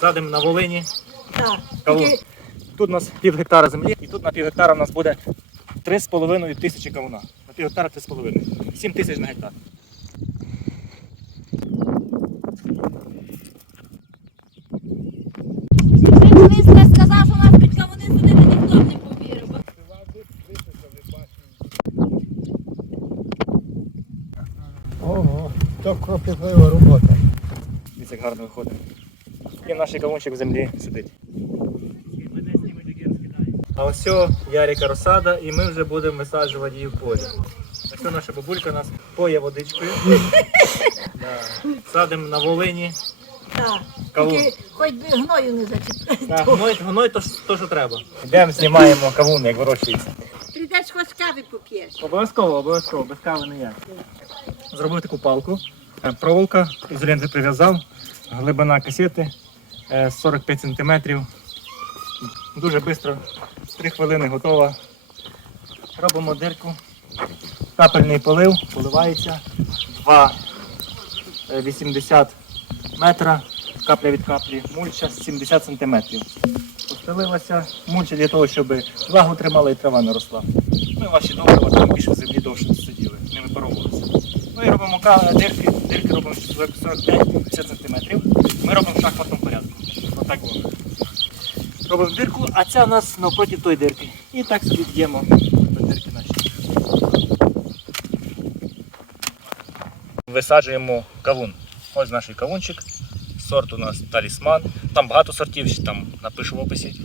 Садимо на Волині. Так. Кавун. Тут у нас пів гектара землі, і тут на пів гектара у нас буде 3,5 тисячі кавуна. На пів гектара 3,5. 7 тисяч на гектар. Міністр сказав, що нас під кавуни сидити ніхто не повірив. Ого, то кропітлива робота. Дивіться, як гарно виходить. І наш кавунчик в землі сидить. А ось Ярика розсада, і ми вже будемо висаджувати її в полі. Ось наша бабулька нас поє водичкою. Да. Садимо на Волині. Так. Кавун. Тільки хоч би гною не зачепити. Гной, гной то, ж- то, що треба. Йдемо, знімаємо кавун, як вирощується. Прийдеш хоч кави поп'єш. Обов'язково, обов'язково, без кави ніяк. Зробив таку палку. Е, Проволока, ізоленти прив'язав, глибина касети 45 см. Дуже швидко, 3 хвилини готова. Робимо дирку. Капельний полив, поливається 2,80 метра, капля від каплі, мульча 70 см. Постелилася мульча для того, щоб влагу тримала і трава не росла. Ну і ваші добрива там більше в землі довше сиділи, не випаровувалися. Ну і робимо дирки, дирки робимо 45-50 см. Ми робимо в шахматному порядку. Воно. Робимо дирку, а ця у нас навпроти тої дирки. І так собі б'ємо до дирки наші. Висаджуємо кавун. Ось наш кавунчик. Сорт у нас талісман. Там багато сортів, там напишу в описі.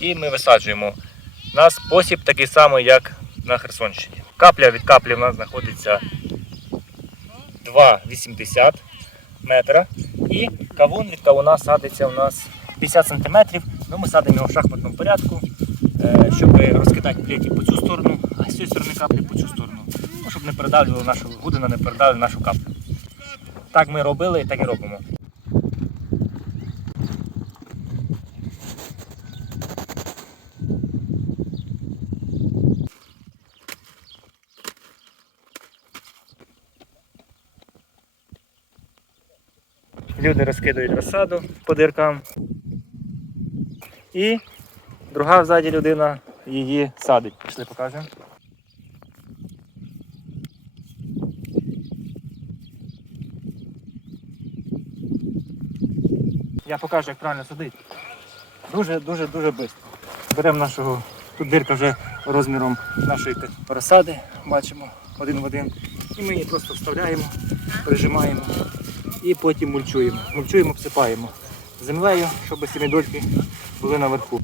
І ми висаджуємо. У нас спосіб такий самий, як на Херсонщині. Капля від каплі у нас знаходиться 2,80 метра. І кавун від кавуна садиться у нас 50 см. Ну, ми садимо його в шахматному порядку, е, щоб розкидати плеті по цю сторону, а з цієї сторони каплі по цю сторону. Ну, щоб не передавлювало нашу гудина, не передавлювало нашу каплю. Так ми робили і так і робимо. Люди розкидають розсаду по диркам. І друга ззаді людина її садить. Пішли покажемо. Я покажу, як правильно садити. Дуже, дуже, швидко. Беремо нашого, тут дирка вже розміром нашої розсади, бачимо один в один. І ми її просто вставляємо, прижимаємо і потім мульчуємо. Мульчуємо, обсипаємо землею, щоб семідольки були наверху.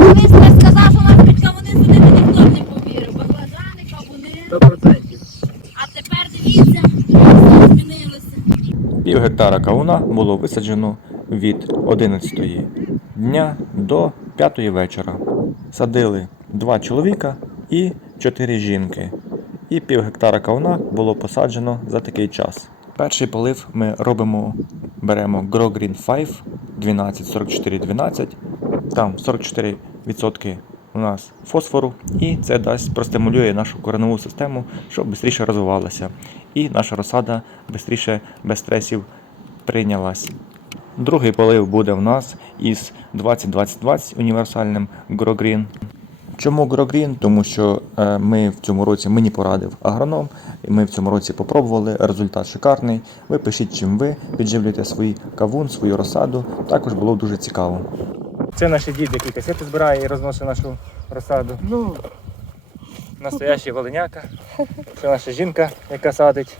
Міністр сказав, що нас під кавуни сидити ніхто б не повірив. Баклажани, кавуни. 100%. А тепер дивіться, змінилося. Пів гектара кавуна було висаджено від 11 дня до 5 вечора. Садили два чоловіка і чотири жінки. І пів гектара кавуна було посаджено за такий час. Перший полив ми робимо, беремо Grow Green 5 12 44 12. Там 44% у нас фосфору, і це дасть простимулює нашу кореневу систему, щоб швидше розвивалася. І наша розсада швидше без стресів прийнялась. Другий полив буде в нас із 20-20-20 універсальним GrowGreen. Чому GrowGreen? Тому що е, ми в цьому році мені порадив агроном, і ми в цьому році попробували. Результат шикарний. Ви пишіть, чим ви підживлюєте свій кавун, свою розсаду. Також було дуже цікаво. Це наш дід, який касети збирає і розносить нашу розсаду. Ну, Настоящий волиняка. Це наша жінка, яка садить.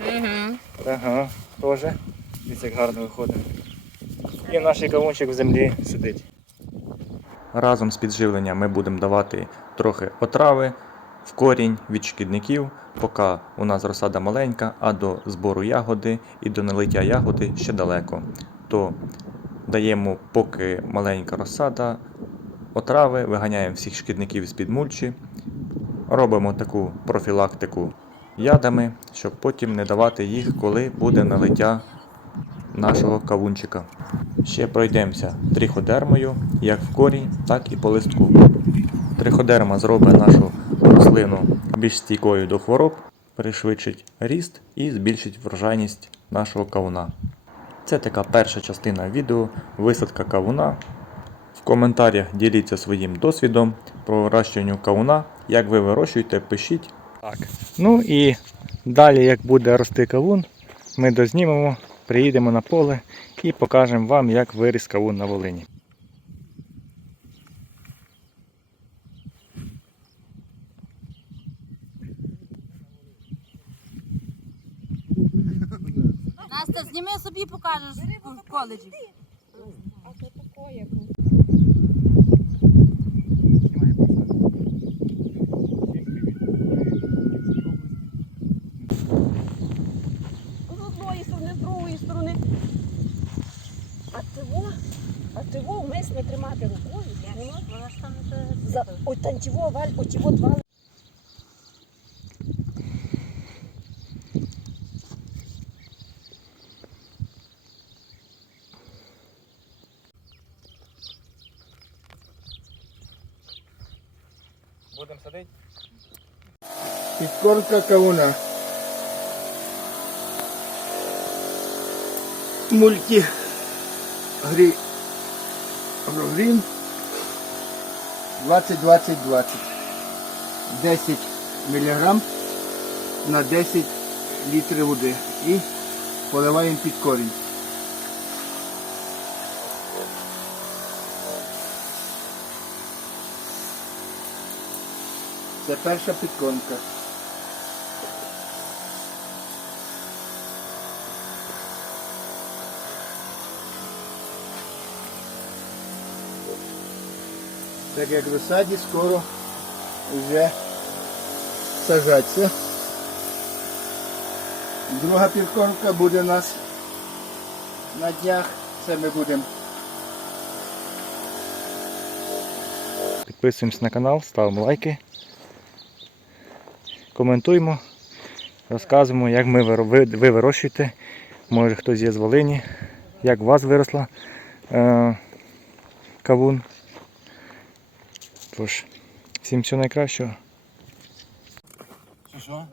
Угу. Ага, теж. Дивіться, як гарно виходить. І наш кавунчик в землі сидить. Разом з підживленням ми будемо давати трохи отрави в корінь від шкідників, поки у нас розсада маленька, а до збору ягоди і до налиття ягоди ще далеко. То даємо, поки маленька розсада, отрави, виганяємо всіх шкідників з-під мульчі, робимо таку профілактику ядами, щоб потім не давати їх, коли буде налиття нашого кавунчика. Ще пройдемося триходермою, як в корінь, так і по листку. Триходерма зробить нашу рослину більш стійкою до хвороб, пришвидшить ріст і збільшить врожайність нашого кавуна. Це така перша частина відео висадка кавуна. В коментарях діліться своїм досвідом про вирощування кавуна. Як ви вирощуєте, пишіть. Так. Ну і далі, як буде рости кавун, ми дознімемо, приїдемо на поле і покажемо вам, як виріс кавун на Волині. Настя, зніми собі покажеш в коледжі. З одної сторони, з другої сторони. А тиво, а тиво тримати рукою. Не. Вона ж там За, ой, танчиво, валь, очіво два. Будемо садити? Підкормка кавуна. Мульті грі Прогрім 20-20-20. 10 мг на 10 літрів води. І поливаємо під корінь. Це перша підкормка. Так як в саді скоро вже сажаться. Друга підкормка буде у нас на днях. Це ми будемо Підписуємось на канал, ставимо лайки, коментуємо, розказуємо, як ми ви, ви вирощуєте. Може хтось є з Волині, як у вас виросла е, кавун. Тож, всім всього найкращого. Що?